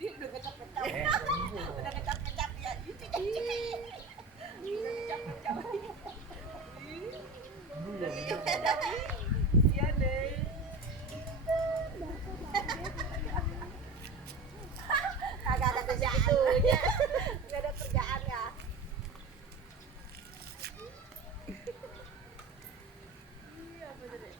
Dia udah kecap-kecap. Udah kecap-kecap ya. Itu cicik. Udah kecap-kecap. Iya deh. Kagak ada kerjaan. Enggak ada kerjaan ya. Iya bener deh.